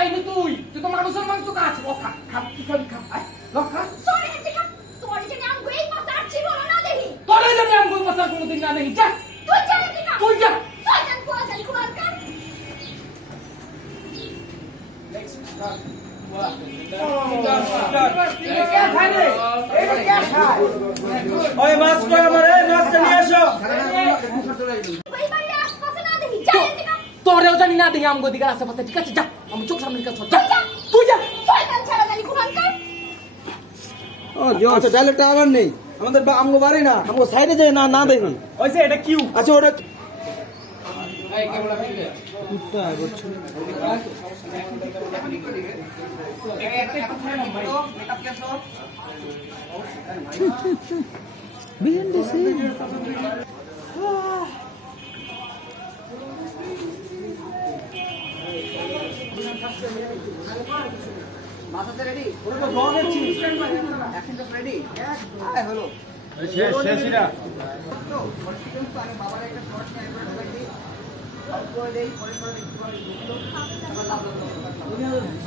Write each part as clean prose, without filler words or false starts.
আইনি তুই তো মানুষের মাংস কাছে রক্ষা খা কি খাবি খা আয় রক্ষা সরি হেঁটে খা তোর জানি আম গই মাছ আর ছিল না দেখি তোর জানি আম গই মাছ আর কোনোদিন না দেখি যা তুই যা হেঁটে খা তুই যা শয়তান কোয়া জানি কোয়ার কার ওই মাছ কই আমারে মাছ নিয়ে আসো ওই বাড়ির আশপাশে না দেখি যা হেঁটে খা তোরেও জানি না দেখি আমগো দিকে আশেপাশে ঠিক আছে যা আমি চোখ সামনে কাছে যা তুই যা শয়তান ছাড়া জানি কোয়ার কার ও আচ্ছা ডায়লগটা আবার নেই আমাদের আমগো বাড়ি না আমগো সাইডে যাই না না দেখি ওইছে এটা কিউ আচ্ছা ওটা এই ক্যামেরা ফিরে কুত্তা করছে মাথাতে রেডি ওটা তো রং এর ছিল অ্যাকশন তো রেডি হ্যাঁ হলো শেষ শেষিরা তো পলিটিক্যাল তো আমি বাবার একটা শর্ট নিয়ে একবার ঢোকাই দিই আউট করে দেই পরে পরে দেখতে পারি ঢুকলো আবার লাভ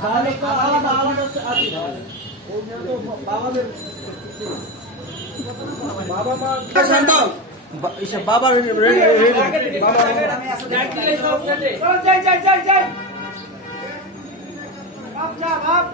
তাহলে তো আলাদা আলাদা আছে ওই তো বাবাদের বাবা মা শান্ত বাবা রেডি বাবা আমি আসলে যাই যাই যাই যাই বাপ যা বাপ